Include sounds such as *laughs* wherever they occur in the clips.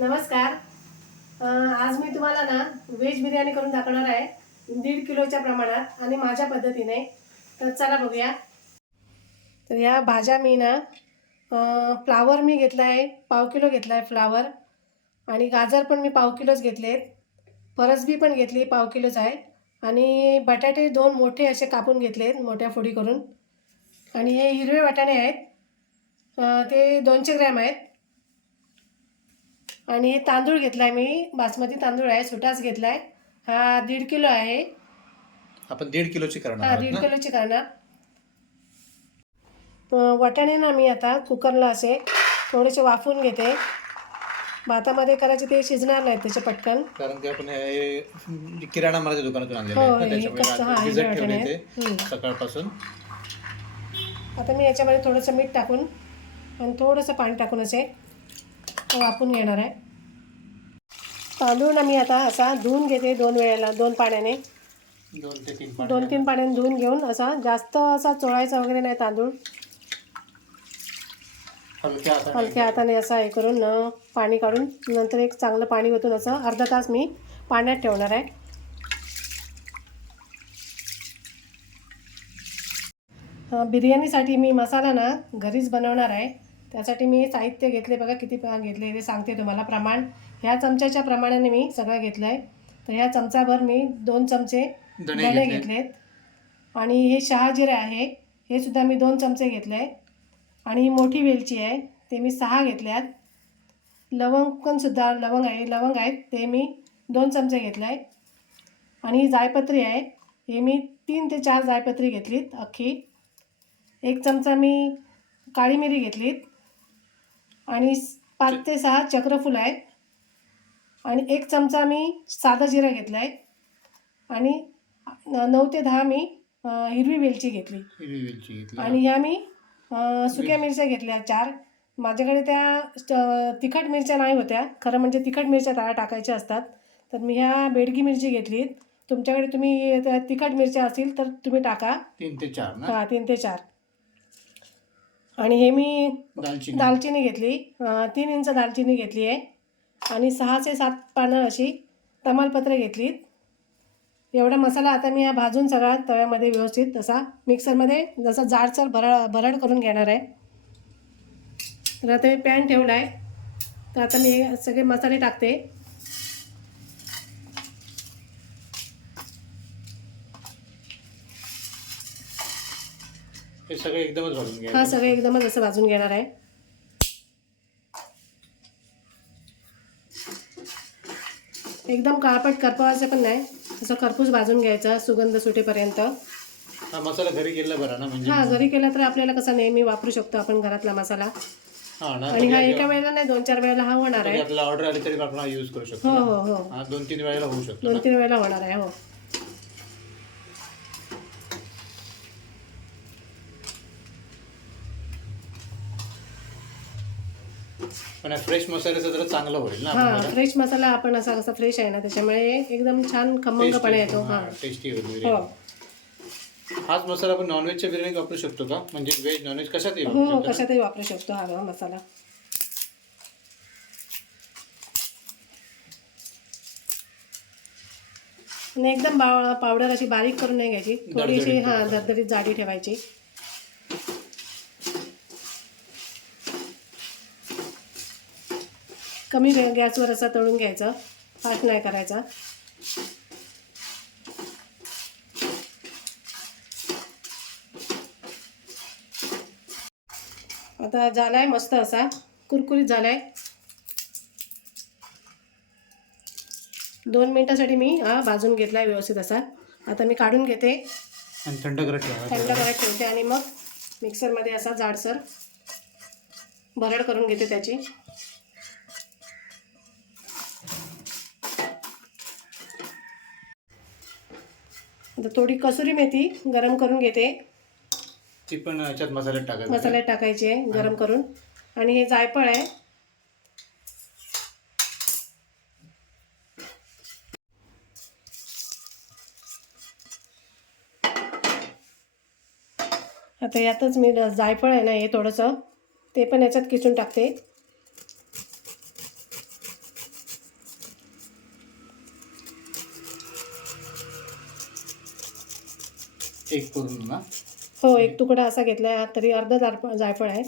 नमस्कार. आज मी तुम्हाला ना व्हेज बिर्याणी करून दाखवणार आहे. दीड किलोच्या प्रमाणात आणि माझ्या पद्धतीने. तर चला बघूया. तर या भाज्या मी ना फ्लावर मी घेतला आहे. पाव किलो घेतला आहे फ्लावर. आणि गाजर पण मी पाव किलोच घेतलेत. फरसबी पण घेतली पाव किलोच आहे. आणि बटाटे दोन मोठे असे कापून घेतलेत मोठ्या फोडी करून. आणि हे हिरवे वाटाणे आहेत. ते दोनशे ग्रॅम आहेत. आणि हे तांदूळ घेतला आहे मी. बासमती तांदूळ आहे सुटाच घेतला आहे हा दीड किलो आहे. आपण दीड किलोची करणार हा आहोत दीड ना? किलोची करणार. अं, वाटाणे ना मी आता कुकरला असे थोडेसे वाफवून घेते. भातामध्ये करायचे ते शिजणार नाहीत त्याचे पटकन. कारण आपण हे किराणा मालाच्या दुकानातून आणलेले हो, आहेत ना, हे त्याच्यामुळे कच्चं, हा, रात्री हिरवे भिजत ठेवले वाटाणे. ते हम्म. सकाळपासून. आता मी याच्यामध्ये थोडंसं मीठ टाकून आणि थोडंसं पाणी टाकून असे वाफून घेणार आहे. तांदूळ ना मी आता असा धुवून घेते दोन वेळेला दोन पाण्याने. दोन ते तीन पाणी दोन तीन पाण्याने धुवून घेऊन असा जास्त असा चोळायचा वगैरे नाही तांदूळ. हलक्या हाताने. हलक्या हाताने असा हे करून न पाणी काढून नंतर एक चांगलं पाणी ओतून असं अर्धा तास मी पाण्यात ठेवणार आहे. अं, बिर्याणीसाठी मी मसाला ना घरीच बनवणार आहे. त्यासाठी मी साहित्य घेतले बघा किती घेतले ते सांगते तुम्हाला प्रमाण. ह्या चमच्याच्या प्रमाणाने मी सगळं घेतलं आहे तर ह्या चमचाभर मी दोन चमचे धणे धणे घेतले. घेतलेत. आणि हे शहाजिरे आहे हे सुद्धा मी दोन चमचे घेतले आणि ही मोठी वेलची आहे ते मी सहा घेतल्यात. लवंग पण सुद्धा लवंग आहे लवंग आहेत ते मी दोन चमचे घेतले आहे आणि ही जायपत्री आहे हे मी तीन ते चार जायपत्री घेतलीत अख्खी. एक चमचा मी काळी मिरी घेतलीत. आणि पाच ते सहा चक्रफूल आहेत. आणि एक चमचा मी साधा जिरा घेतला आहे आणि नऊ ते दहा मी हिरवी वेलची घेतली. हिरवी वेलची घेतली. आणि ह्या मी सुक्या मिरच्या घेतल्या चार. माझ्याकडे त्या तिखट मिरच्या नाही होत्या. खरं म्हणजे तिखट मिरच्या त्या टाकायच्या असतात. तर मी ह्या बेडगी मिरची घेतली तुमच्याकडे तुम्ही त्या तिखट मिरच्या असतील तर तुम्ही टाका. तीन ते चार हा तीन ते चार. आणि हे मी दालचिनी. दालचिनी घेतली. तीन इंच दालचिनी घेतली आहे. आणि सहा ते सात पानं अशी तमालपत्र घेतलीत. एवढा मसाला आता मी हा भाजून सगळा तव्यामध्ये व्यवस्थित तसा मिक्सरमध्ये जसा जाडसर भरड भरड करून घेणार आहे. तर आता मी पॅन ठेवला आहे तर आता मी सगळे मसाले टाकते. हे सगळे एकदमच भाजून हा सगळे एकदमच असं भाजून घेणार आहे. एकदम काळपट करपवायचं पण नाही. असं खरपूस भाजून घ्यायचं सुगंध सुटेपर्यंत. हा मसाला घरी केला बरा ना म्हणजे? हा घरी केला तर आपल्याला कसं नेहमी वापरू शकतो आपण घरातला मसाला. हा ना आणि हा एका वेळेला नाही दोन चार वेळेला हा होणार आहे. आपल्याला ऑर्डर आली तरी आपण यूज करू शकतो हो. हो हो. हा दोन तीन वेळेला होऊ शकतो दोन. तीन वेळेला होणार आहे हो. पण फ्रेश मसाल्याचं जरा चांगलं होईल ना हा फ्रेश मसाला आपण असा कसा फ्रेश आहे ना त्याच्यामुळे एकदम छान खमंगपणा येतो हा. टेस्टी होईल हो. हाच मसाला आपण नॉनव्हेजच्या बिर्याणी वापरू शकतो का? म्हणजे व्हेज नॉनव्हेज कशात येईल हो हो कशातही वापरू शकतो हा हा मसाला. आणि एकदम पावडर अशी बारीक करून नाही घ्यायची. थोडीशी हा दरदरीत जाडी ठेवायची. कमी गॅसवर असा तळून घ्यायचं. फास्ट नाही करायचा. आता झालाय मस्त असा. कुरकुरीत झालाय. दोन मिनिटासाठी मी हा भाजून घेतलाय व्यवस्थित असा. आता मी काढून घेते. थंड करत थंड करत ठेवते आणि मग मिक्सरमध्ये असा जाडसर भरड करून घेते त्याची. आता थोडी कसुरी मेथी गरम करून घेते. ती पण याच्यात मसाल्यात टाकायचं मसाल्यात टाकायची आहे गरम करून. आणि हे जायफळ आहे. आता यातच मी जायफळ आहे ना हे थोडंसं ते पण याच्यात किसून टाकते. एक पूर्ण ना? हो एक तुकडा असा घेतला तरी अर्धा जायफळ जायफळ आहे.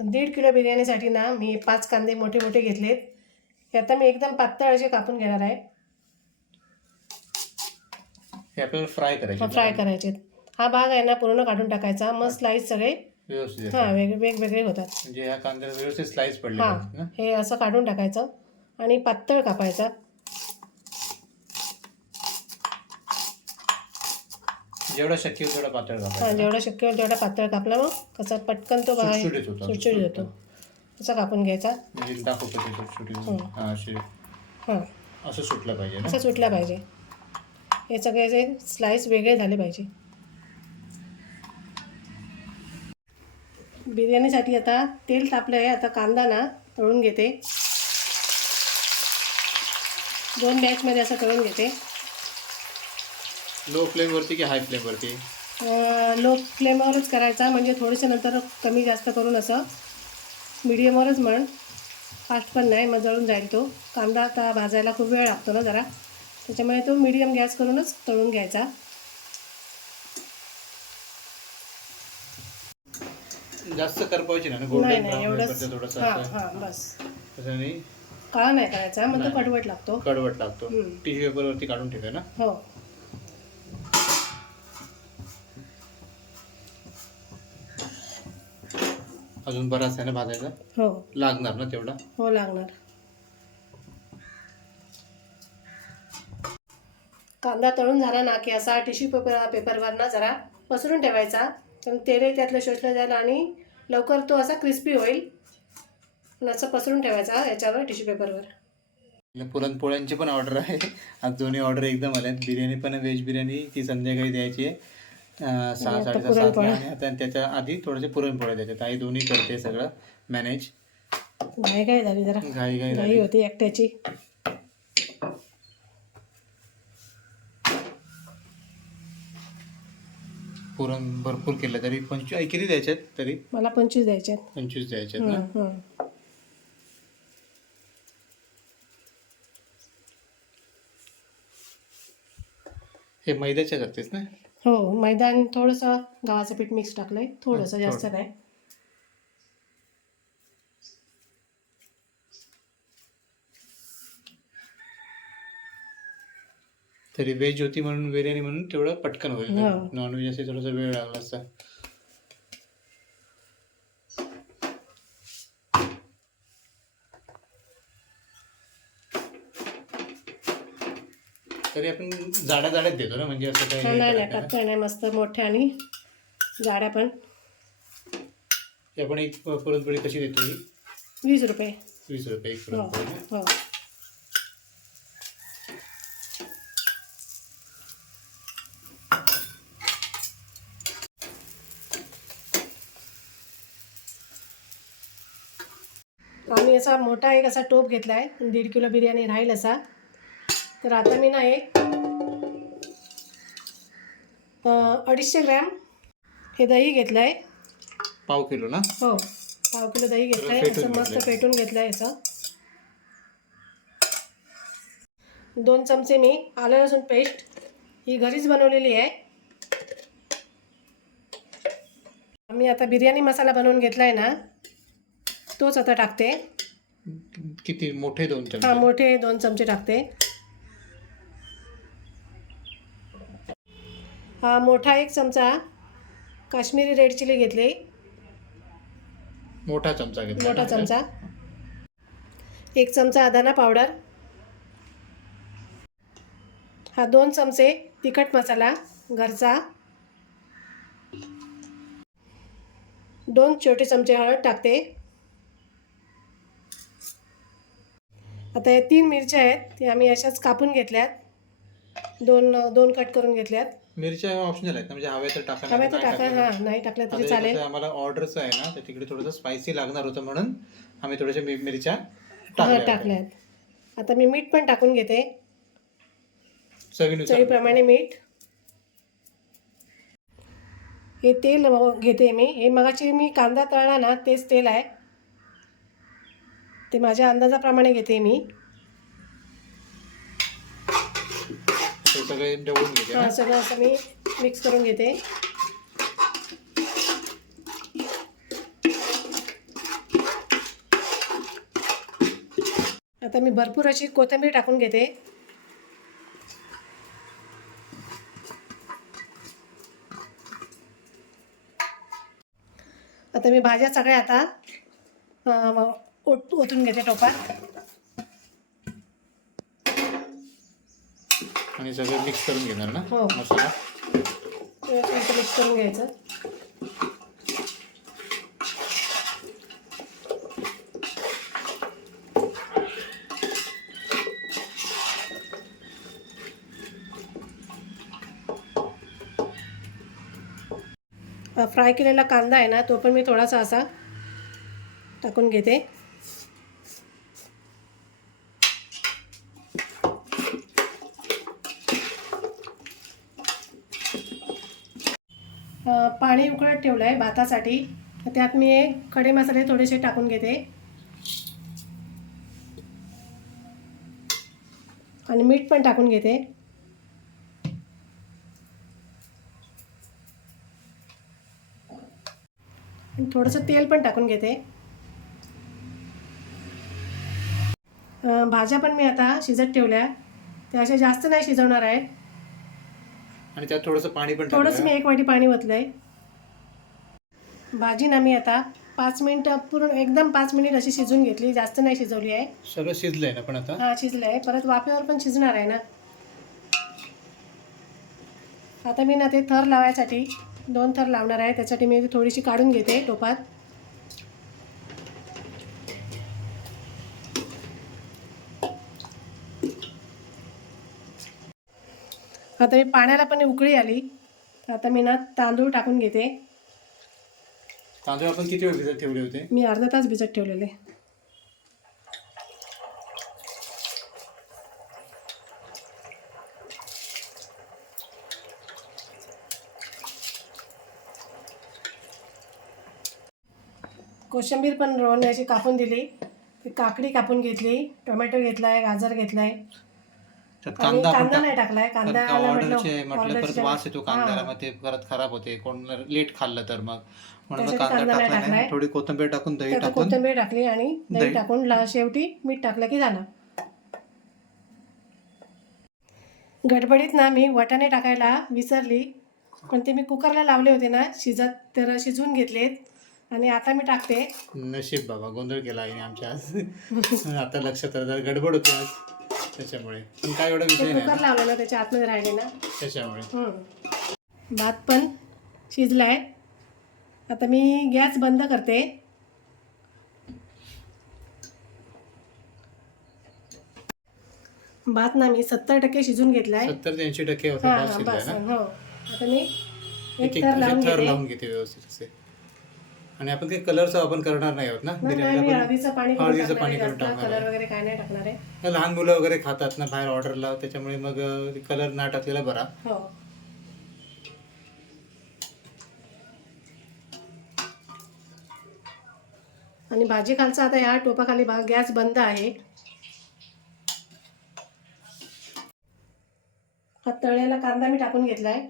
दीड किलो बिर्याणीसाठी ना मी पाच कांदे मोठे मोठे घेतलेत. हे आता मी एकदम पातळ असे कापून घेणार आहे. हे आपल्याला फ्राय करायचे फ्राय करायचे हा भाग आहे ना पूर्ण काढून टाकायचा. मग स्लाईस सगळे. व्यवस्थित हां. वेग वेगवेगळे होतात. म्हणजे ह्या कांद्याला व्यवस्थित स्लाइस पडले हां. हे असं काढून टाकायचं आणि पातळ कापायचा. जेवढा शक्य होईल तेवढा पातळ हां जेवढा शक्य होईल तेवढा पातळ कापला मग कसा पटकन तो बाहेर सुटसुटीत होतो. सुटसुटीत होतो. असा कापून घ्यायचा? म्हणजे दाखवतो ते छोटी हो. हा असे हां. असं सुटलं पाहिजे ना? असं सुटला पाहिजे. हे सगळे जे स्लाइस वेगळे झाले पाहिजे. बिर्याणीसाठी आता तेल तापलं आहे. आता कांदा ना तळून घेते. दोन बॅचमध्ये असं तळून घेते. लो फ्लेम वरती की हाय फ्लेम वरती? लो फ्लेमवरच करायचा. म्हणजे थोडेसे नंतर कमी जास्त करून असं मिडियमवरच म्हण. फास्ट पण नाही मग जळून जाईल तो. कांदा आता भाजायला खूप वेळ लागतो ना जरा. त्याच्यामुळे तो मिडियम गॅस करूनच तळून घ्यायचा. जास्त करपायची ना? नाही गोल्डन थोडंसं हां हां बस. त्याच्याने काळा नाही करायचा? मग तो. कडवट लागतो. कडवट लागतो. टिश्यू पेपर वरती काढून ठेवूया ना? हो. अजून बराच आहे ना भाजायचा? हो. लागणार ना तेवढा? हो लागणार. कांदा तळून झाला ना की असा टिश्यू पेपर पेपरवर ना जरा पसरून ठेवायचा. कारण तेलही त्यातलं शोषलं जाईल आणि लवकर तो असा क्रिस्पी होईल. असं पसरून ठेवायचा याच्यावर टिश्यू पेपरवर पुरणपोळ्यांची पण ऑर्डर आहे. आज दोन्ही ऑर्डर एकदम आल्यात. बिर्याणी पण व्हेज बिर्याणी. ती संध्याकाळी द्यायची आहे. सहा साडेसहा सातला पुरणपोळ्या. आणि आता त्याच्या आधी थोडेसे पुरणपोळ्या द्यायचे आई दोन्ही करते सगळं मॅनेज घाई काय झाली जरा. घाई घाई घाई झाली. होती एकट्याची. पुरण भरपूर केलं तरी पंचवीस किती द्यायच्यात तरी? मला पंचवीस द्यायचे आहेत. पंचवीस द्यायच्यात ना. हे मैद्याच्या करतेस ना? हो मैदान थोडंसं गव्हाचं पीठ मिक्स टाकलंय थोडंसं हं, जास्त थोडं. नाही तरी व्हेज होती म्हणून बिर्याणी म्हणून तेवढं पटकन होईल हो. नॉनव्हेज असे थोडासा वेळ लागला असता तरी आपण जाड्या जाड्यात देतो ना म्हणजे असं काही नाही नाही नाही. पातळ नाही. मस्त मोठ्या आणि जाड्या पण. आपण एक पुरणपोळी कशी देतो ही? वीस रुपये. वीस रुपये एक हो पुरणपोळी हो. आम्ही असा मोठा एक असा टोप घेतला आहे दीड किलो बिर्याणी राहील असा. तर आता मी ना एक अडीचशे ग्रॅम हे दही घेतलं आहे पाव किलो ना? हो पाव किलो दही घेतलं आहे असं मस्त. पेटून घेतलं आहे असं. दोन चमचे मी आलं लसूण पेस्ट. ही घरीच बनवलेली आहे. मी आता बिर्याणी मसाला बनवून घेतला आहे ना तोच आता टाकते. किती? मोठे दोन हा चमचे. मोठे दोन चमचे टाकते. हा मोठा एक चमचा काश्मीरी रेड चिली घेतली. मोठा चमचा घेतला मोठा? चमचा. एक चमचा अदाना पावडर. हा दोन चमचे तिखट मसाला घरचा. दोन छोटे चमचे हळद टाकते. आता या तीन मिरच्या आहेत ते आम्ही अशाच कापून घेतल्यात. दोन दोन कट करून घेतल्यात. मिरच्या ऑप्शनल आहेत ना म्हणजे हव्या तर टाका हव्या नाही तर टाका. हां नाही टाकल्या तरी चालेल. आम्हाला ऑर्डरच आहे ना तर तिकडे थोडंसं स्पायसी लागणार होतं म्हणून आम्ही थोड्याशा मि- मिरच्या टाकल्या होत्या. टाकल्यात आता मी मीठ पण टाकून घेते. चवीनुसार चवीप्रमाणे मीठ. हे तेल घेते मी. हे मगाची मी कांदा तळला ना तेच तेल आहे. ते माझ्या अंदाजाप्रमाणे घेते मी. सगळे डवून घेते हा, सगळं असं मी मिक्स करून घेते. आता मी भरपूर अशी कोथिंबीर टाकून घेते. आता मी भाज्या सगळ्या आता ओत ओतून घेते टोपात. आणि सगळं मिक्स करून घेणार ना? हो. मसाला? मिक्स करून घ्यायचं. फ्राय केलेला कांदा आहे ना तो पण मी थोडासा असा टाकून घेते अ, उकळत ठेवलं आहे भातासाठी. तर त्यात मी हे खडे मसाले थोडेसे टाकून घेते. आणि मीठ पण टाकून घेते. आणि थोडंसं तेल पण टाकून घेते. भाज्या पण मी आता शिजत ठेवल्या. त्या अशा जास्त नाही शिजवणार आहेत. आणि त्यात थोडंसं पाणी पण टाकलं मी एक वाटी पाणी ओतलंय. भाजी ना मी आता पाच मिनिटं पूर्ण एकदम पाच मिनिट अशी शिजवून घेतली. जास्त नाही शिजवली आहे. सगळं शिजलंय ना पण आता? हा शिजलं आहे परत वाफेवर पण शिजणार आहे ना. आता मी ना ते थर लावायसाठी दोन थर लावणार आहे. त्यासाठी मी थोडीशी काढून घेते टोपात. आता मी पाण्याला पण उकळी आली. आता मी ना तांदूळ टाकून घेते. तांदूळ आपण किती वेळ भिजत ठेवले होते? मी अर्धा तास भिजत ठेवलेले. कोशिंबीर पण रोवण्याची कापून दिली. काकडी कापून घेतली टोमॅटो घेतलाय गाजर घेतलाय. त्यात कांदा आपण कांदा टाक- नाही टाकलाय कांदा कारण आला का म्हटलं ऑर्डरचे म्हटलं परत वास येतो कांद्याला. मग ते परत खराब होते. कोण लेट खाल्लं तर मग. म्हणून मग कांदा कांदा नाही टाकला नाही. टाकलाय. थोडी कोथिंबीर टाकून दही त्यात टाकून. कोथिंबीर टाकली आणि दही दही. टाकून ला शेवटी मीठ टाकलं की झालं. गडबडीत ना मी वाटाणे टाकायला विसरली. पण ते मी कुकरला लावले होते ना शिजत तर शिजवून घेतलेत. आणि आता मी टाकते. नशीब बाबा गोंधळ केला आहे आमच्या आज. *laughs* आता लक्षात आलं जरा गडबड होती आज. त्याच्यामुळे. पण काय एवढा विषय नाही कुकर त्याच्या आतमध्ये राहिले ना. त्याच्यामुळे. हम्म. भात पण शिजलाय आता मी गॅस बंद करते. भात ना मी सत्तर टक्के शिजून घेतलाय. सत्तर ते ऐंशी टक्के होता हा भात हा शिजलाय बस ना? हो. आता मी एक एक एक थर लावून थर घेते. लावून घेते व्यवस्थित असे. आणि आपण काही कलरचा वापर करणार नाही आहोत ना? बिर्याणीला हळदीचं पाणी करून हळदीचं टाकणार पाणी आहे करून जास्त, टाकणार कलर आहे. वगैरे काय नाही टाकणार आहे. लहान मुलं वगैरे खातात ना बाहेर ऑर्डरला त्याच्यामुळे मग कलर ना टाकलेला बरा. हो. आणि भाजी खालचा आता या टोपाखाली बा गॅस बंद आहे. हा तळलेला कांदा मी टाकून घेतलाय.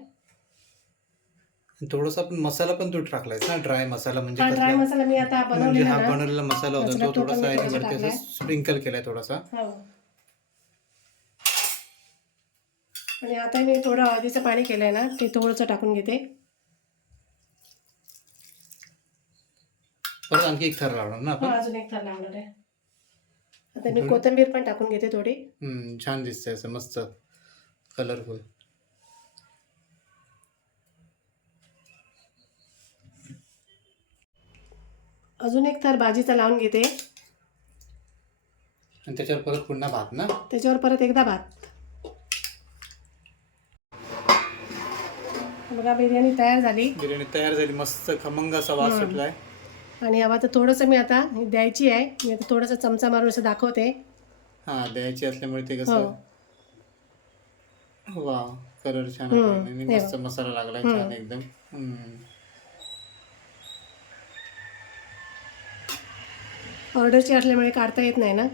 थोडासा आपण मसाला पण तू टाकलाय ना? ड्राय मसाला म्हणजे हा ड्राय कसला? मसाला मी आता म्हणजे बनवलेला हा ना. बनवलेला मसाला होता मसाला तो तो पण थोडासा मी थोडासा याच्यावरती टाकलाय. स्प्रिंकल केलाय थोडासा. हो. आणि आता मी थोडं हळदीचं पाणी केलंय ना ते थोडंसं टाकून घेते. परत आणखी एक थर लावणार ना हा आपण अजून एक थर लावणार आहे. आता मी कोथिंबीर पण टाकून घेते थोडी. हम्म, छान दिसतंय असं मस्त कलरफुल अजून एक थर भाजीचा लावून घेते. आणि त्याच्यावर परत पुन्हा भात ना? त्याच्यावर परत एकदा भात. बघा बिर्याणी तयार झाली. बिर्याणी तयार झाली मस्त खमंग असा वास सुटलाय. आणि हवा तर थोडंसं मी आता द्यायची आहे. मी आता थोडंसं चमचा मारून असं दाखवते. हा द्यायची असल्यामुळे ते हो. कसं वा कलर छान आहे. आणि हे मस्त मसाला लागलाय छान एकदम. हम्म. ऑर्डरची असल्यामुळे काढता येत नाही ना?